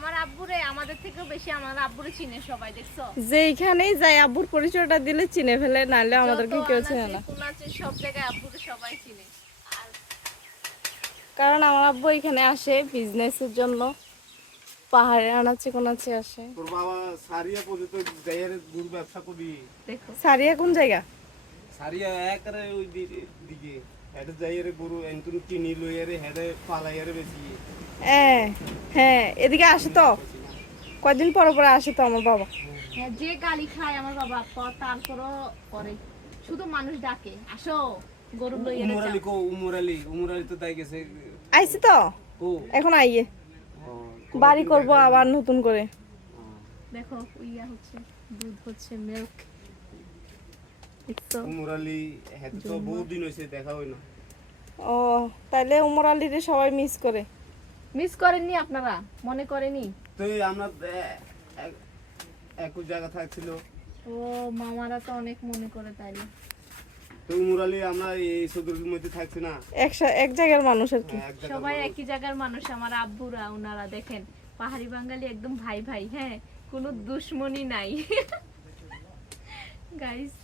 আমার আব্বুরে আমাদের থেকেও বেশি আমার আব্বুরে চিনে সবাই, দেখছো? যেইখানেই যাই আব্বুর পরিচয়টা দিলে চিনে ফেলে, নাহলে আমাদেরকে কেউ চিনে না। সব জায়গায় আব্বুরে সবাই চিনে। আর কারণ আমার আব্বু এখানে আসে বিজনেসের জন্য, পাহাড়ে আনাচে কোনাচে আসে। তোর বাবা সারিয়া পর্যন্ত যাইয়ারে গুড় ব্যবসা করি। দেখো সারিয়া কোন জায়গা? সারিয়া একবারে ওই দিকে হেডে যাইয়ারে গরু এনতুন কিনি লইয়ারে হেডে পালাইয়ারে বেশি। হ্যাঁ হ্যাঁ, এদিকে আসে তো, কয়দিন পরে পরে আসে তো আমার বাবা। হ্যাঁ, যে গালি খায় আমার বাবা তারপরও করে, শুধু মানুষ ডাকে আসো গরু লইয়া উমরালি কো উমরালি তো তাই গেছে। আইছে তো, ও এখন আইয়ে ও, বাড়ি করব আবার নতুন করে। দেখো ইয়া হচ্ছে দুধ হচ্ছে মিল্ক। উমরালি হেড তো বহুত দিন হইছে দেখা হই না। ও তাইলে উমর আলীরে সবাই মিস করে। মিস করেননি আপনারা, মনে করেনি? তো আমরা একই জায়গা থাকছিল। ও মামারা তো অনেক মনে করে তাইলে। তো উমরালি আমরা এই সদরের মধ্যে থাকছি না, এক জায়গার মানুষ আর কি। এক জায়গার সবাই মানুষ। একই জায়গার মানুষ, আমার আব্বুরা ওনারা দেখেন পাহাড়ি বাঙালি একদম ভাই ভাই, হ্যাঁ কোনো দুশ্মনী নাই গাইস।